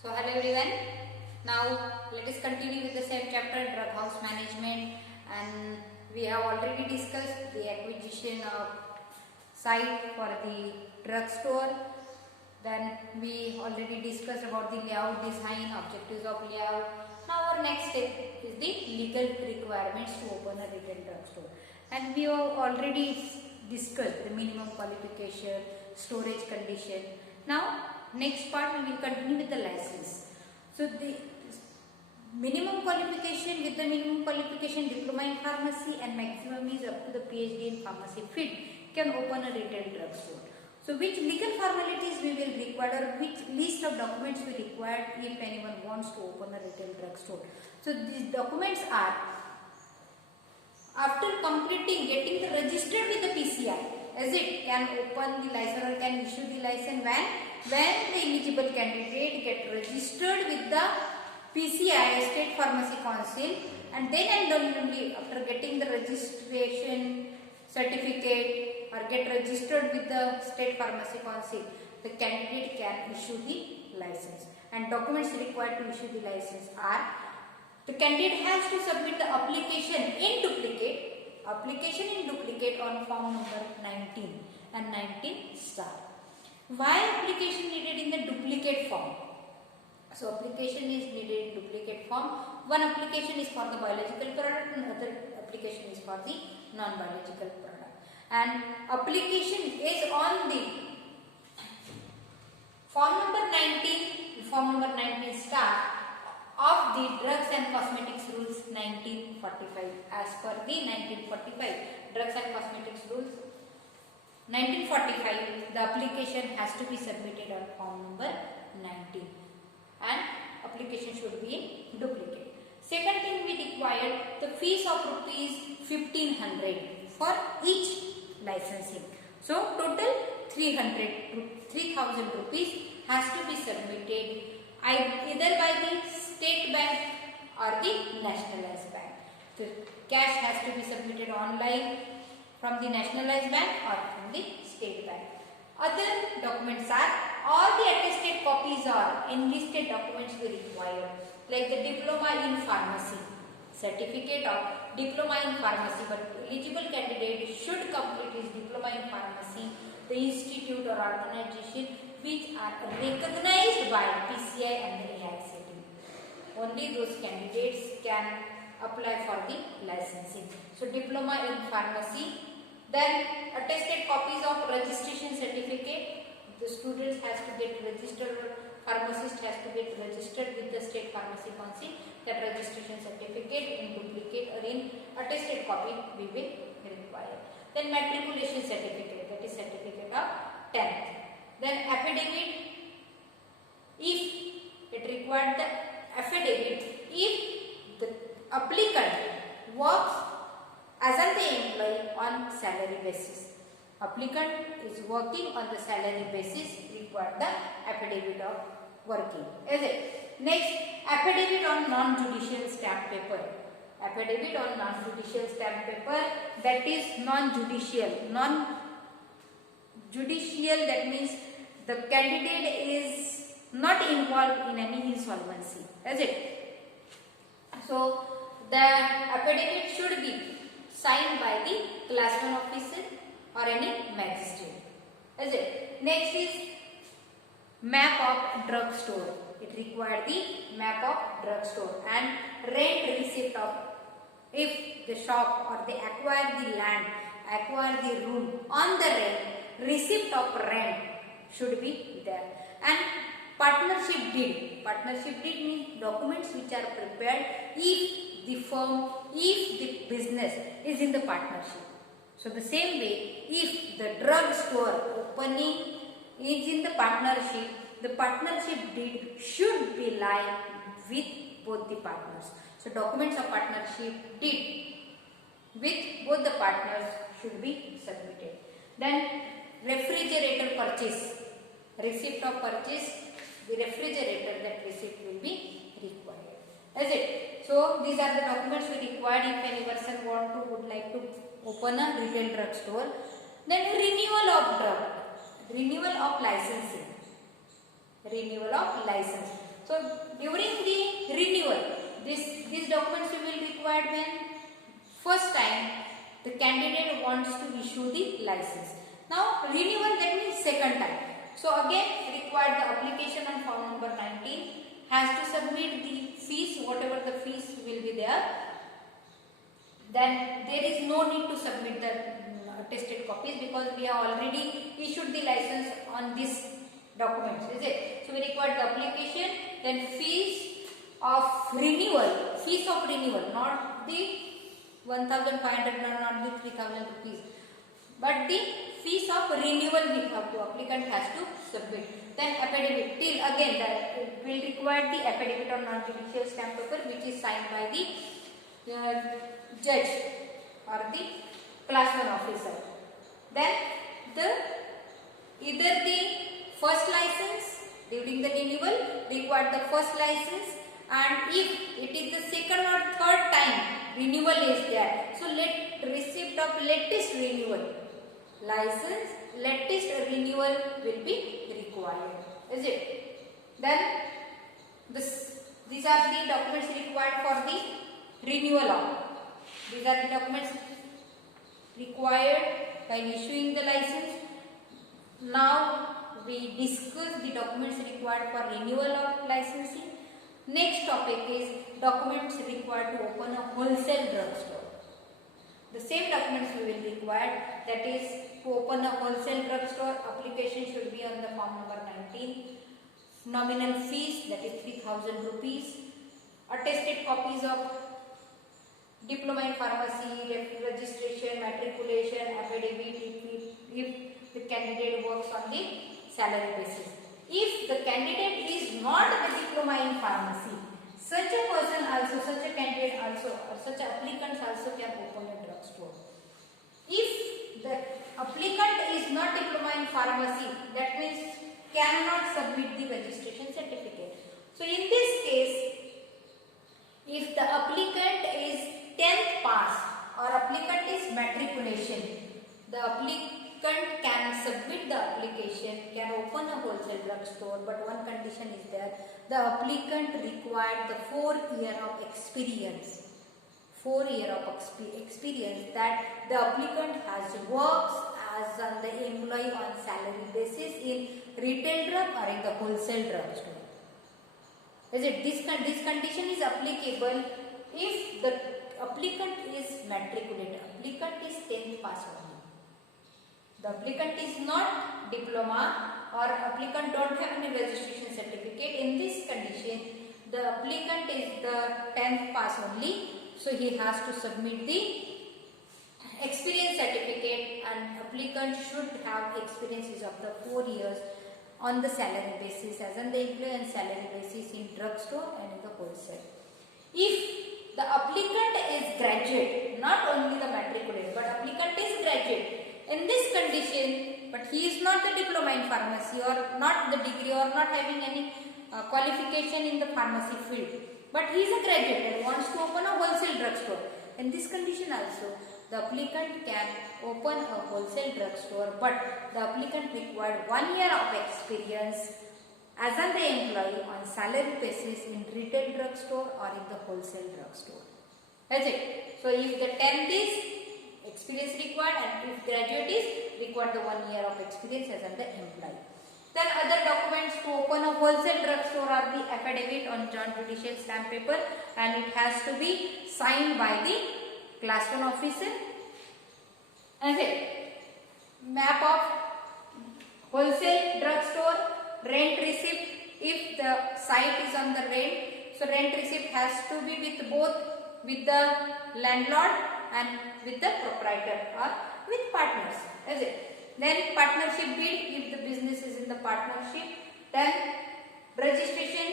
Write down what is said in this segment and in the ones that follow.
So hello everyone. Now let us continue with the same chapter, drug house management, and we have already discussed the acquisition of site for the drugstore. Then we already discussed about the layout design, objectives of layout. Now our next step is the legal requirements to open a retail drugstore, and we have already discussed the minimum qualification, storage condition. Now next part we will continue with the license. So the minimum qualification, with the minimum qualification diploma in pharmacy and maximum is up to the PhD in pharmacy field, can open a retail drugstore. So which legal formalities we will require, or which list of documents we require if anyone wants to open a retail drugstore. So these documents are, after getting the registered with the PCI, as it can open the license or can issue the license when the eligible candidate get registered with the PCI, State Pharmacy Council, and then only after getting the registration certificate or get registered with the State Pharmacy Council, the candidate can issue the license. And documents required to issue the license are: the candidate has to submit the application in duplicate on form number 19 and 19 star. Why application needed in the duplicate form? So application is needed in duplicate form. One application is for the biological product and other application is for the non-biological product. And application is on the form number 19 star of the Drugs and Cosmetics Rules 1945. As per the 1945 Drugs and Cosmetics Rules 1945, the application has to be submitted on form number 19 and application should be in duplicate. Second thing, we required the fees of rupees 1500 for each licensing. So total 3000 rupees has to be submitted either by the State Bank or the Nationalized Bank. The cash has to be submitted online from the Nationalized Bank or from the State Bank. Other documents are all the attested copies or enlisted documents we require, like the diploma in pharmacy, certificate of diploma in pharmacy, but eligible candidate should complete his diploma in pharmacy, the institute or organization which are recognized by PCI and the AICTE. Only those candidates can apply for the licensing. So diploma in pharmacy, then attested copies of registration certificate. The students has to get registered, pharmacist has to get registered with the State Pharmacy Council. That registration certificate in duplicate or in attested copy we will require. Then matriculation certificate, that is certificate of 10th. Then affidavit, if it required the affidavit, if the applicant works as an employee on salary basis. Applicant is working on the salary basis, require the affidavit of working. Is it? Next, affidavit on non-judicial stamp paper. Affidavit on non-judicial stamp paper, that is non-judicial. Non-judicial, that means the candidate is not involved in any insolvency. Is it? So the affidavit should be signed by the class 1 officer or any magistrate. Is it? Next is map of drugstore. It required the map of drugstore and rent receipt of, if the shop or they acquire the land, acquire the room on the rent, receipt of rent should be there. And partnership deed. Partnership deed means documents which are prepared if the firm, if the business is in the partnership. So the same way, if the drug store opening is in the partnership deed should be lie with both the partners. So documents of partnership deed with both the partners should be submitted. Then refrigerator purchase, receipt of purchase, the refrigerator, that receipt will be required. Is it? So these are the documents we required if any person would like to open a retail drugstore. Then renewal of licensing. Renewal of license. So during the renewal, these documents will be required when first time the candidate wants to issue the license. Now renewal, that means second time. So again required the application on form number 19, has to submit the fees, whatever the fees will be there. Then there is no need to submit the attested copies because we have already issued the license on this documents, is it? So we require the application, then fees of renewal, not the 1,500, not the 3,000 rupees, but the fees of renewal we have to, applicant has to submit. Then affidavit, till again that will require the affidavit on non-judicial stamp paper which is signed by the judge or the class 1 officer. Then either the first license during the renewal required the first license, and if it is the second or third time renewal is there, so receipt of latest renewal license, latest renewal will be required, is it? Then these are the documents required for the renewal of. These are the documents required while issuing the license. Now we discuss the documents required for renewal of licensing. Next topic is documents required to open a wholesale drugstore. The same documents we will require, that is to open a wholesale drugstore, application should be on the form number 19. Nominal fees, that is 3,000 rupees. Attested copies of diploma in pharmacy, registration, matriculation, affidavit if the candidate works on the salary basis. If the candidate is not a diploma in pharmacy, such a person also, such a candidate also, or such applicants also can open a drugstore. If the applicant is not diploma in pharmacy, that means cannot submit the registration certificate. So in this case, if the applicant is 10th pass or applicant is matriculation, the applicant can submit the application, can open a wholesale drugstore, but one condition is there, the applicant required the 4 year of experience. 4 year of experience that the applicant has worked as the employee on salary basis in retail drug or in the wholesale drugstore. Is it? This condition is applicable if the applicant is matriculated. Applicant is 10th pass only. The applicant is not diploma or applicant don't have any registration certificate. In this condition, the applicant is the 10th pass only. So he has to submit the experience certificate, and applicant should have experiences of the 4 years on the salary basis as on the employee and salary basis in drugstore and in the wholesale. If the applicant is graduate, not only the matriculate, but applicant is graduate, in this condition, but he is not the diploma in pharmacy or not the degree or not having any qualification in the pharmacy field, but he is a graduate and wants to open a wholesale drugstore. In this condition also, the applicant can open a wholesale drugstore, but the applicant required 1 year of experience as an employee on salary basis in retail drugstore or in the wholesale drugstore. That's it. So if the 10th is experience required, and if graduate is required the 1 year of experience as an employee. Then other documents to open a wholesale drugstore are the affidavit on non-judicial stamp paper, and it has to be signed by the class 1 officer. And map of wholesale drugstore, rent receipt if the site is on the rent. So rent receipt has to be with both with the landlord and with the proprietor or with partners. Is it? Then partnership bid if the business is in the partnership. Then registration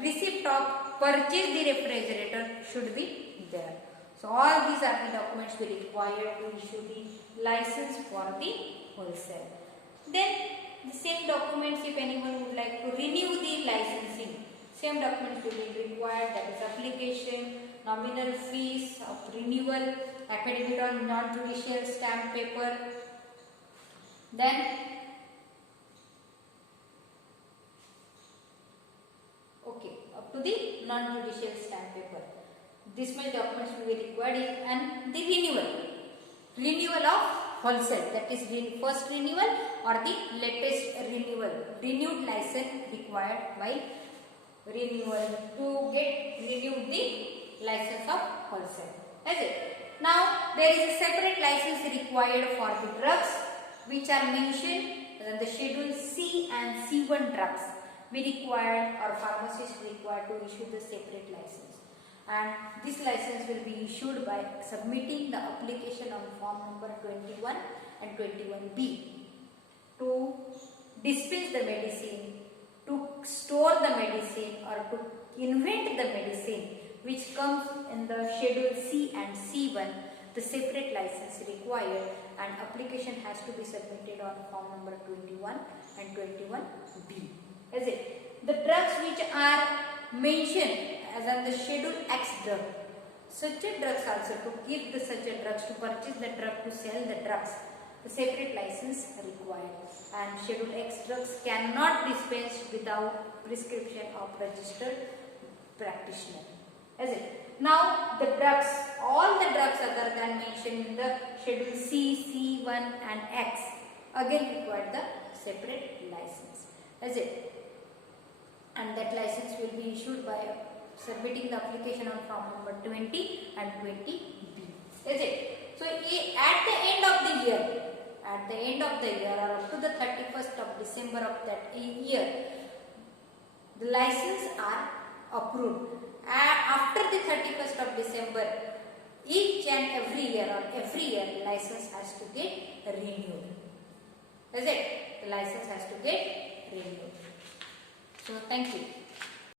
receipt of purchase the refrigerator should be there. So all these are the documents we require to issue the license for the wholesale. Then the same documents, if anyone would like to renew the licensing, same documents will be required, that is application, nominal fees of renewal, affidavit on non-judicial stamp paper. Then to the non-judicial stamp paper. This much documents will be required, and the renewal of wholesale, that is first renewal or the latest renewal, renewed license required by renewal to get renewed the license of wholesale. Is it? Now there is a separate license required for the drugs which are mentioned in the schedule C and C1 drugs. We required, or pharmacists required to issue the separate license, and this license will be issued by submitting the application on form number 21 and 21B to dispense the medicine, to store the medicine, or to invent the medicine which comes in the schedule C and C1. The separate license required, and application has to be submitted on form number 21 and 21B. Is it? The drugs which are mentioned as on the schedule X drug, such a drugs also, to give the such a drugs, to purchase the drug, to sell the drugs, the separate license required, and schedule X drugs cannot dispense without prescription of registered practitioner. Is it? Now the drugs, all the drugs other than mentioned in the schedule C, C1 and X again require the separate license. Is it? And that license will be issued by submitting the application on form number 20 and 20B. Is it? So at the end of the year, or up to the 31st of December of that year, the license are approved. After the 31st of December, each and every year license has to get renewed. Is it? The license has to get renewed. So thank you.